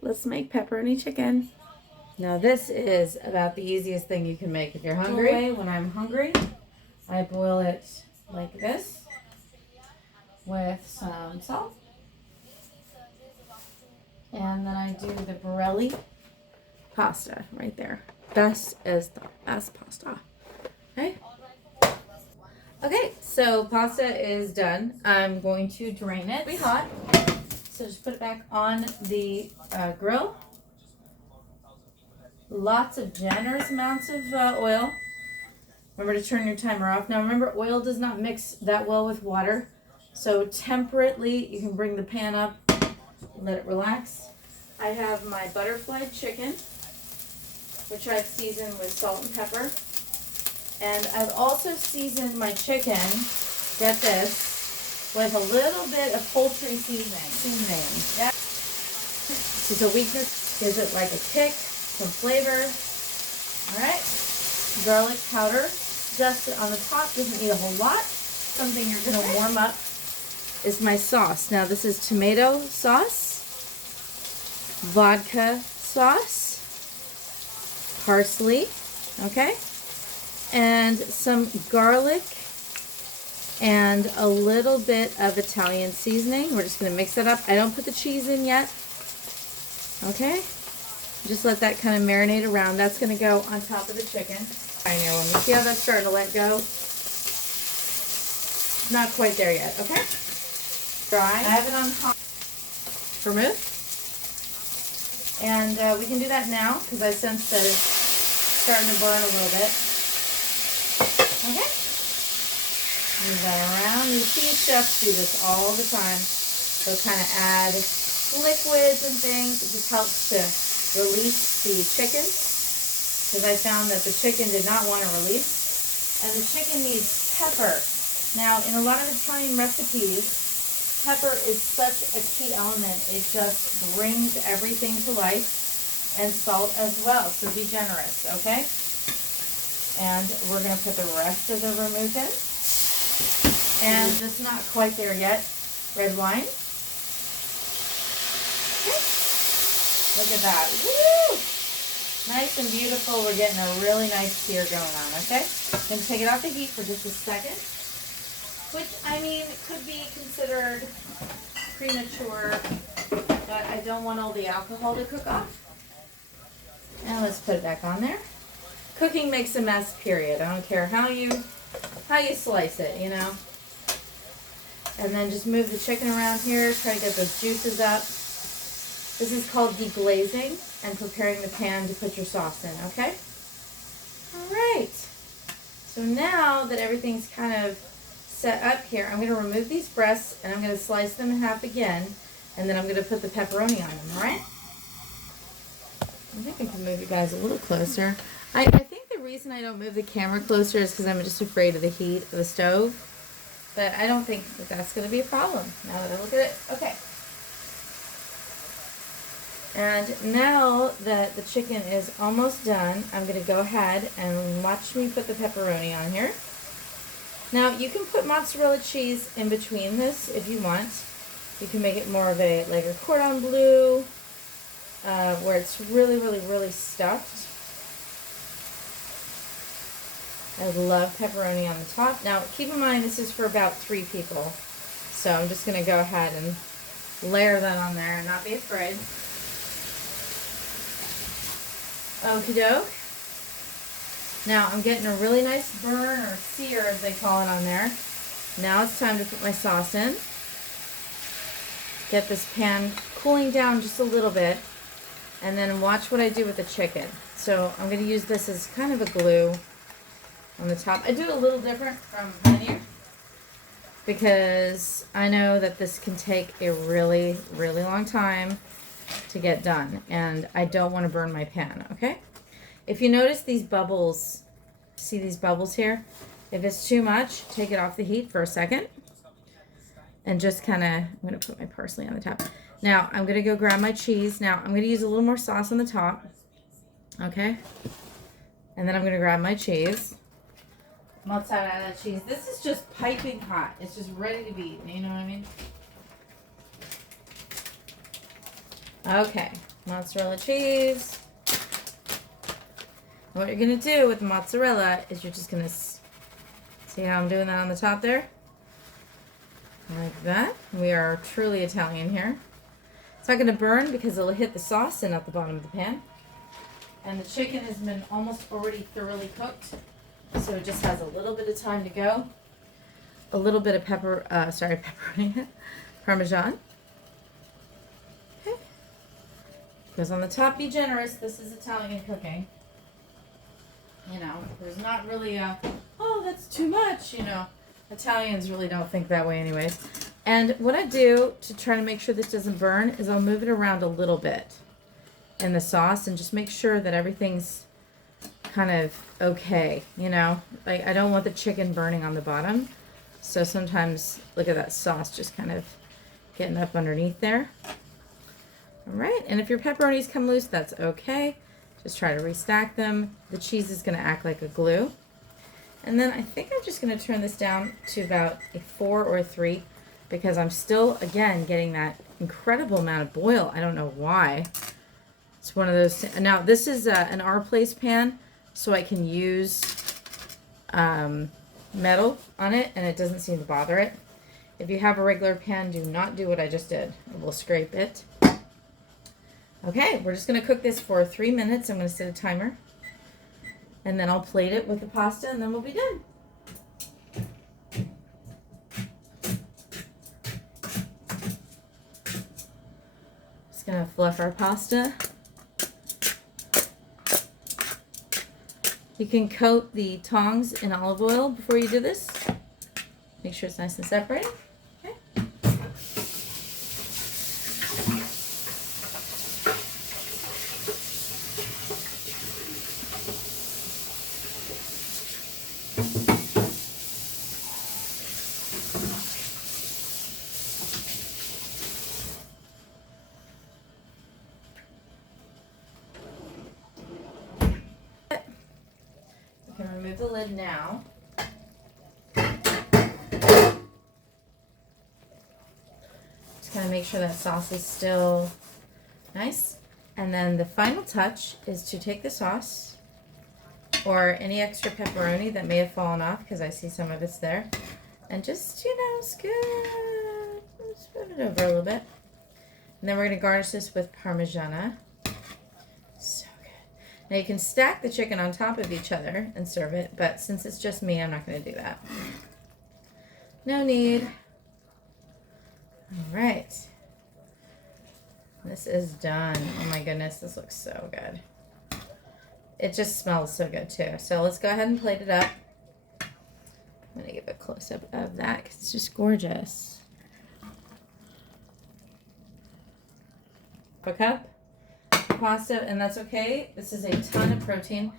let's make pepperoni chicken. Now this is about the easiest thing you can make if you're hungry. When I'm hungry, I boil it like this with some salt. And then I do the Borelli pasta right there. This is the best pasta. Okay. Okay, so pasta is done. I'm going to drain it. It'll be hot. So just put it back on the grill. Lots of generous amounts of oil. Remember to turn your timer off. Now remember, oil does not mix that well with water. So temperately, you can bring the pan up, let it relax. I have my butterfly chicken, which I've seasoned with salt and pepper. And I've also seasoned my chicken, get this, with a little bit of poultry seasoning. Yeah. This is a weakness, gives it like a kick, some flavor. All right. Garlic powder, just on the top, doesn't need a whole lot. Something you're gonna warm up is my sauce. Now this is tomato sauce, vodka sauce, parsley, okay? And some garlic and a little bit of Italian seasoning. We're just going to mix that up. I don't put the cheese in yet. Okay? Just let that kind of marinate around. That's going to go on top of the chicken. I know, when you see how that's starting to let go, not quite there yet, okay? Dry. I have it on hot. Vermouth. And we can do that now because I sense that it's starting to burn a little bit. Okay. Move that around. You see chefs do this all the time. They'll kind of add liquids and things. It just helps to release the chicken. Because I found that the chicken did not want to release. And the chicken needs pepper. Now, in a lot of Italian recipes, pepper is such a key element. It just brings everything to life. And salt as well. So be generous, okay? And we're going to put the rest of the vermouth in. And it's not quite there yet. Red wine. Okay. Look at that. Woo! Nice and beautiful. We're getting a really nice sear going on, okay? Then take it off the heat for just a second. Which, I mean, could be considered premature. But I don't want all the alcohol to cook off. And let's put it back on there. Cooking makes a mess, period. I don't care how you slice it, you know. And then just move the chicken around here. Try to get those juices up. This is called deglazing and preparing the pan to put your sauce in, okay? All right. So now that everything's kind of set up here, I'm going to remove these breasts and I'm going to slice them in half again. And then I'm going to put the pepperoni on them, all right? I think I can move you guys a little closer. I think the reason I don't move the camera closer is because I'm just afraid of the heat of the stove. But I don't think that that's going to be a problem now that I look at it. Okay. And now that the chicken is almost done, I'm going to go ahead and watch me put the pepperoni on here. Now, you can put mozzarella cheese in between this if you want. You can make it more of like a cordon bleu, where it's really, really, really stuffed. I love pepperoni on the top. Now, keep in mind this is for about 3 people. So I'm just going to go ahead and layer that on there and not be afraid. Okie doke. Now I'm getting a really nice burn or sear as they call it on there. Now it's time to put my sauce in. Get this pan cooling down just a little bit. And then watch what I do with the chicken. So I'm going to use this as kind of a glue on the top. I do it a little different from Pioneer because I know that this can take a really, really long time to get done. And I don't want to burn my pan, okay? If you notice these bubbles, see these bubbles here? If it's too much, take it off the heat for a second. And just kind of, I'm going to put my parsley on the top. Now, I'm going to go grab my cheese. Now, I'm going to use a little more sauce on the top. Okay? And then I'm going to grab my cheese. Mozzarella cheese. This is just piping hot. It's just ready to be eaten. You know what I mean? Okay. mozzarella cheese. And what you're going to do with the mozzarella is you're just going to see how I'm doing that on the top there? Like that. We are truly Italian here. It's not going to burn because it'll hit the sauce in at the bottom of the pan. And the chicken has been almost already thoroughly cooked. So it just has a little bit of time to go. A little bit of pepperoni, Parmesan. Okay. Goes on the top, be generous. This is Italian cooking. You know, there's not really a, oh, that's too much, you know. Italians really don't think that way anyways. And what I do to try to make sure this doesn't burn is I'll move it around a little bit in the sauce and just make sure that everything's kind of okay, you know. Like, I don't want the chicken burning on the bottom. So sometimes, look at that sauce just kind of getting up underneath there. All right, and if your pepperonis come loose, that's okay. Just try to restack them. The cheese is going to act like a glue. And then I think I'm just going to turn this down to about a 4 or a 3 because I'm still, again, getting that incredible amount of boil. I don't know why. It's one of those. Now, this is an ourplace pan, so I can use metal on it, and it doesn't seem to bother it. If you have a regular pan, do not do what I just did. It will scrape it. Okay, we're just going to cook this for 3 minutes. I'm going to set a timer. And then I'll plate it with the pasta, and then we'll be done. Just going to fluff our pasta. You can coat the tongs in olive oil before you do this. Make sure it's nice and separated. Okay. You can remove the lid now. Just kind of make sure that sauce is still nice. And then the final touch is to take the sauce or any extra pepperoni that may have fallen off, because I see some of it's there, and just, you know, scoot it over a little bit. And then we're going to garnish this with Parmigiana. So good. Now you can stack the chicken on top of each other and serve it, but since it's just me, I'm not going to do that. No need. All right. This is done. Oh my goodness, this looks so good. It just smells so good too. So let's go ahead and plate it up. I'm going to give a close-up of that because it's just gorgeous. A cup pasta, and that's okay. This is a ton of protein,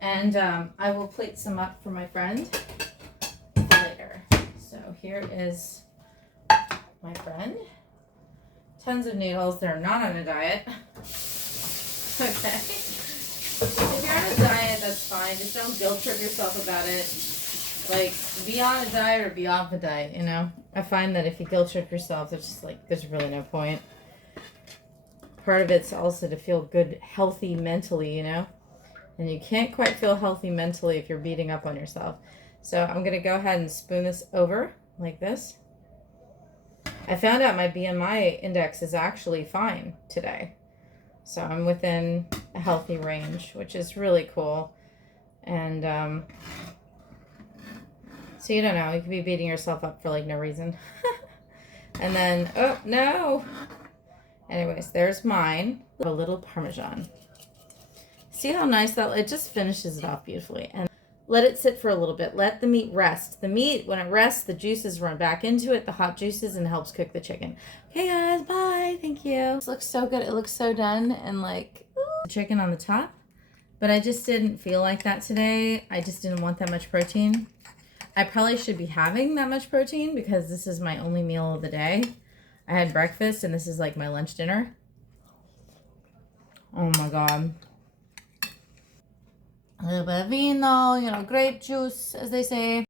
and I will plate some up for my friend later. So here is my friend. Tons of noodles. They're not on a diet. Okay. If you're on a diet, that's fine. Just don't guilt trip yourself about it. Like, be on a diet or be off a diet, you know? I find that if you guilt trip yourself, it's just like, there's really no point. Part of it's also to feel good, healthy mentally, you know? And you can't quite feel healthy mentally if you're beating up on yourself. So I'm going to go ahead and spoon this over like this. I found out my BMI index is actually fine today. So I'm within a healthy range, which is really cool. And so you don't know, you could be beating yourself up for like no reason. And then, oh no. Anyways, there's mine. A little Parmesan. See how nice that, it just finishes it off beautifully. And let it sit for a little bit. Let the meat rest. The meat, when it rests, the juices run back into it, the hot juices, and helps cook the chicken. Okay guys, bye. Thank you. This looks so good. It looks so done, and like, ooh. Chicken on the top. But I just didn't feel like that today. I just didn't want that much protein. I probably should be having that much protein because this is my only meal of the day. I had breakfast, and this is like my lunch dinner. Oh my God. A little bit of vino, you know, grape juice, as they say.